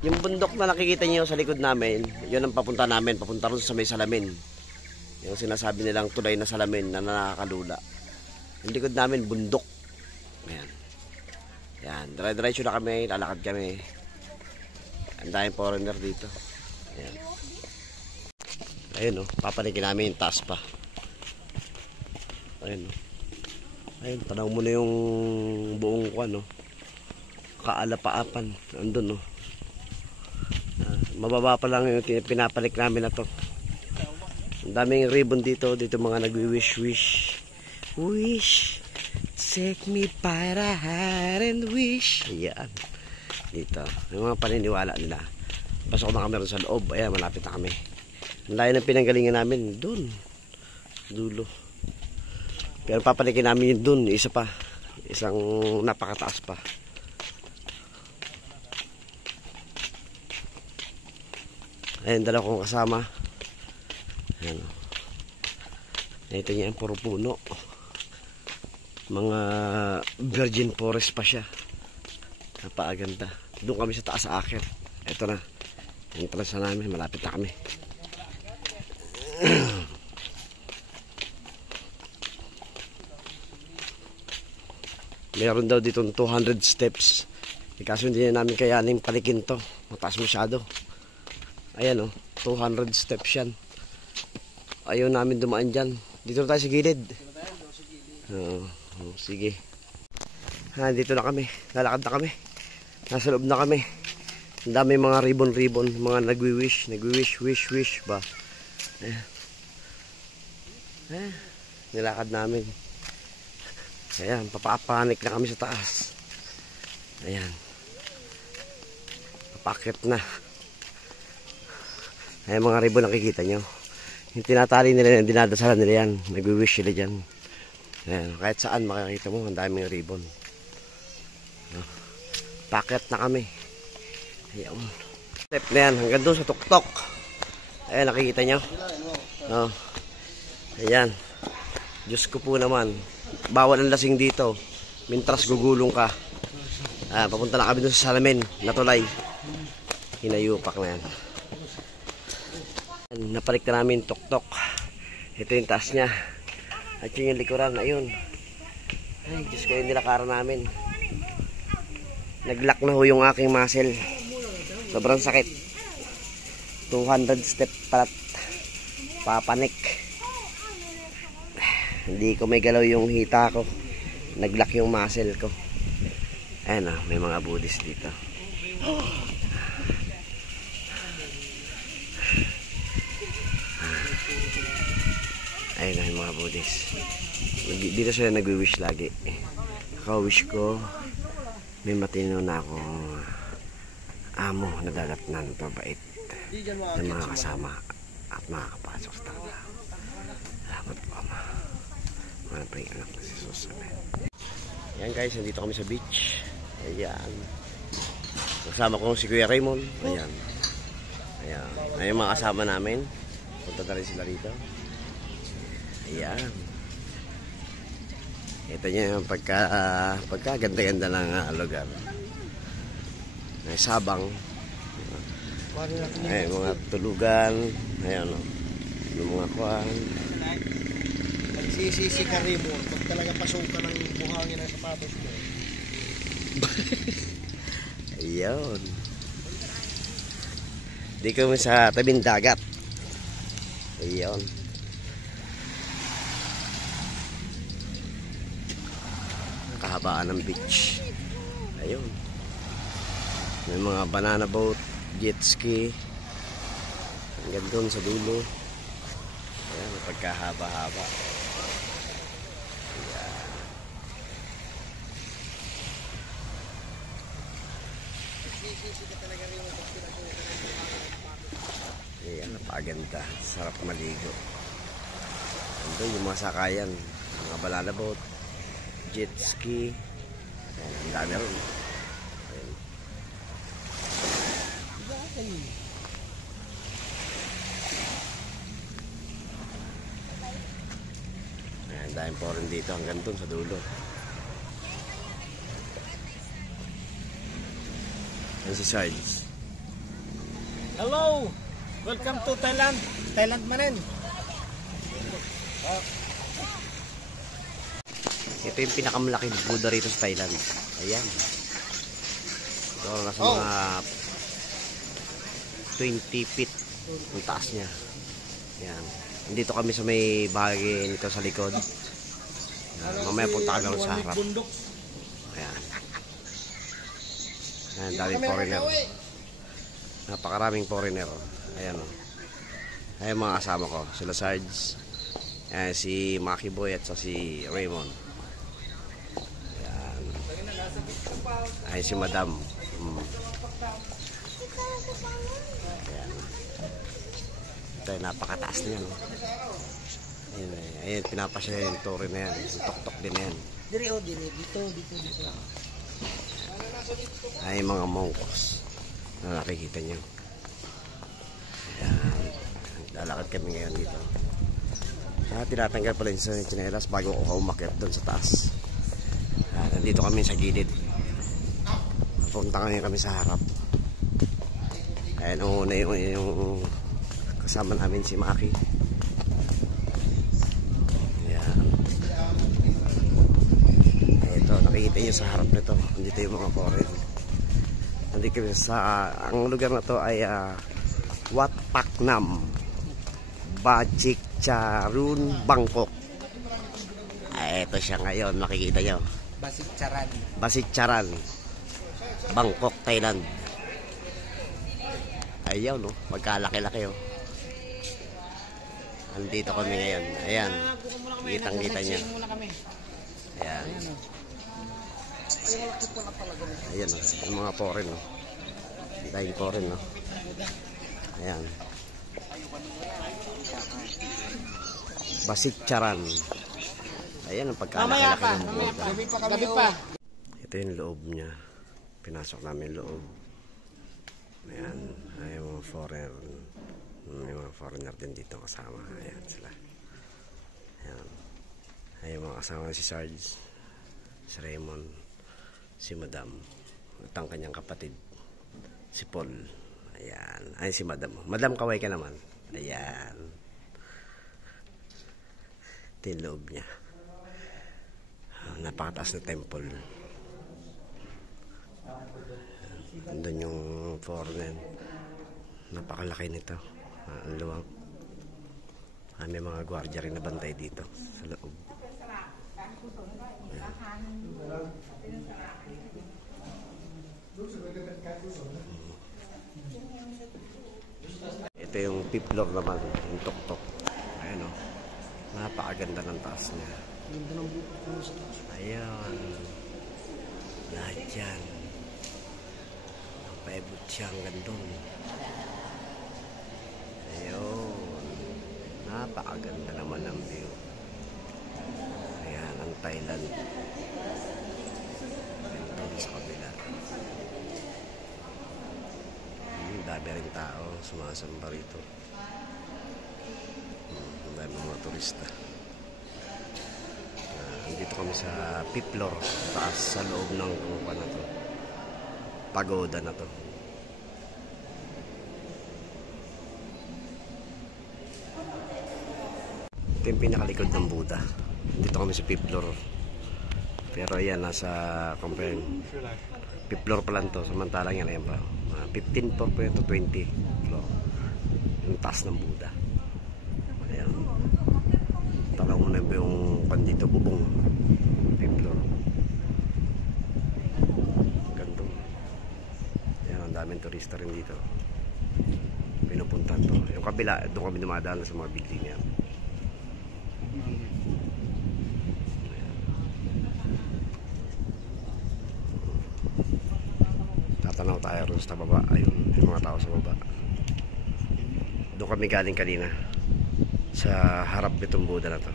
Yung bundok na nakikita niyo sa likod namin, yun ang papunta namin, papunta rin sa may salamin. Yung sinasabi nilang tulay na salamin na nakakalula. Yung likod namin, bundok. Ayan. Ayan, dire-diretso na kami, lalakad kami. Ang daming foreigner dito. Ayan. Ayun, papalikin namin yung taas pa. Ayun, ayun, tanaw mo na yung buong kwan, kaalapaapan. Andun, mababa pa lang yung pinapalik namin na to. Ang daming ribbon dito mga nagwi-wish. Wish, take me para heart and wish. Ayan, dito yung mga paniniwala nila. Pasok na kami rin sa loob. Ayan, malapit na kami. Ang layo ng pinanggalingan namin dun dulo, pero papalikin namin yun dun, isa pa, isang napakataas pa. Ayun, dalawa kong kasama. Ayan, ito niya, puro puno, mga virgin forest pa siya. Napakaganda. Doon kami sa taas sa akin. Ito na, entrance na namin, malapit na kami. Meron daw dito 200 steps. Kaso hindi na namin kayanin palikin to, mataas masyado. Ayan, 200 steps yan. Ayaw namin dumaan dyan. Dito tayo sa gilid. Sige. Dito na kami. Lalakad na kami. Nasa loob na kami. Ang dami mga ribbon. Mga nagwi-wish ba. Nilakad namin. Ayan, papapanik na kami sa taas. Ayan. Papakit na. Ayan, mga ribbon nakikita nyo. Yung tinatali nila yan, dinadasalan nila yan. Nagwi-wish sila dyan. Ayan, kahit saan makikita mo, ang daming ribbon. Pakit na kami. Ayan. Step na yan, hanggang doon sa tuktok. Ayan, nakikita nyo. Ayan. Diyos ko po naman. Bawal ang lasing dito. Mintras gugulong ka. Papunta na kami doon sa salamin na tulay. Hinayupak na yan. Napalik na namin tuktok. Ito yung taas niya. At yun yung likuran. Ayun. Ay, Diyos ko, yung nilakaran namin. Naglock na ho yung aking muscle. Sobrang sakit. 200 step palat. Papanik. Hindi ko may galaw yung hita ko. Naglock yung muscle ko. Ayan, may mga Buddhist dito. Ayun, yung mga Buddhist. Dito sila nagwi-wish lagi. Naka-wish ko may matino na akong amo na dadatnan, pabait ng mga kasama at makakapasok sa tala. Salamat po, Ama. Mga pa yung anak na si Jesus. Amen. Ayan guys, nandito kami sa beach. Ayan. Kasama ko si Kuya Raymond. Ayan. Ayan. Ayan yung mga kasama namin. Punta na rin sila rito. Ayan. Ito niya yung pagka ganda-ganda ng lugar. May sabang. Ay, mga tulugan. Ayan, yung mga kuwan. Nagsisisi ka rin mo. Pag talaga pasukan ng buhangin ng sapatos mo. Ayan. Di kami sa tabing dagat. Ayan. Kahabaan ng beach. Ayun. May mga banana boat, jet ski. Hanggang doon sa dulo. Ayan, pagkahaba-haba. Ayan. Ayan, napaganda. Sarap maligo. Andun yung mga sakayan. Mga banana boat, jet ski. Ayan, ang dami rin. Ayan. Ayan, dahil po rin dito hanggang dun sa dulo. Ayan si Sarge. Hello! Welcome to Thailand. Thailand manin. Ito yung pinakamalaking Buddha rito sa Thailand. Ayan. Ito nasa mga 20 feet ang taas niya. Ayan. Nandito kami sa may bahagi nito sa likod. Ayan. Mamaya punta kami sa harap. Ayan. Ayan, daming foreigner. Napakaraming foreigner. Ayan o. Ayan mga kasama ko. Sila Sarge. Ayan, si Maki Boy at si Raymond. Ayan. Ayan si Madam. Ayan. Ito ay napakataas na yan. Ayan, ayan pinapasya yung tore na yan. Yung tok-tok din na yan. Dito. Ay mga monks na nakikita nyo. Ayan. Lalakad kami ngayon dito. Tinatanggal pala yung tsinelas bago ako umakyat doon sa taas. Nandito kami sa gilid. Punta kami sa harap. Ayan, una yung kasama namin si Maki. Ayan. Ito, nakikita nyo sa harap nito. Nandito yung mga foreign. Nandito kami sa, ang lugar na to ay Wat Paknam, Bachik Charun, Bangkok. Ito siya ngayon, makikita nyo. Basiccharan, Bangkok, Thailand. Ayaw, no? Magkalaki-laki, oh. Andito kami ngayon. Ayan. Kitang-kita nyo. Ayan. Ayan, oh. Yung mga foreign, oh. Dahil foreign, oh. Ayan. Basiccharan. Ayan ang pagkalaki-laki ng buta. Gabi pa. Ito yung loob niya. Pinasok namin loob. Ayan. Ay mga foreigner. May mga foreigner din dito kasama. Ayan sila. Ayan. Ay mga kasama si Sarge, si Raymond, si Madam, at ang kanyang kapatid, si Paul. Ayan. Ay si Madam. Madam, kaway ka naman. Ayan. Ito yung loob niya. Napakataas na temple. Andun yung foreign. Napakalaki nito. Ang luwag. May mga gwardiya rin na bantay dito sa loob. Ito yung fifth floor naman. Yung tok-tok. Ayan o. Napakaganda ng taas niya. Ayan. Lahat yan. Paibot siya hanggang doon. Ayun. Napakaganda naman ang view. Ayan ang Thailand. Doon sa kabila. Dami rin tao sumasamba rito. Ang dami mga turista. Dito kami sa fifth floor. Taas sa loob ng kupa na to. Pagoda na to. Ito yung pinakalikod ng Buddha. Dito kami sa fifth floor. Pero ayan, nasa fifth floor pa lang to. Samantalang yan, ayan pa. 15 floor po yun to 20 floor. Yung taas ng Buddha. Ayan. Talagang muna po yung pandito bubong. Fifth floor. Daming turista rin dito. Pinupuntahan to. Yung kabila, doon kami dumadaan sa mga building yan. Tatanaw tayo rin sa baba. Ayun, yung mga tao sa baba. Doon kami galing kanina. Sa harap nitong Buddha na to.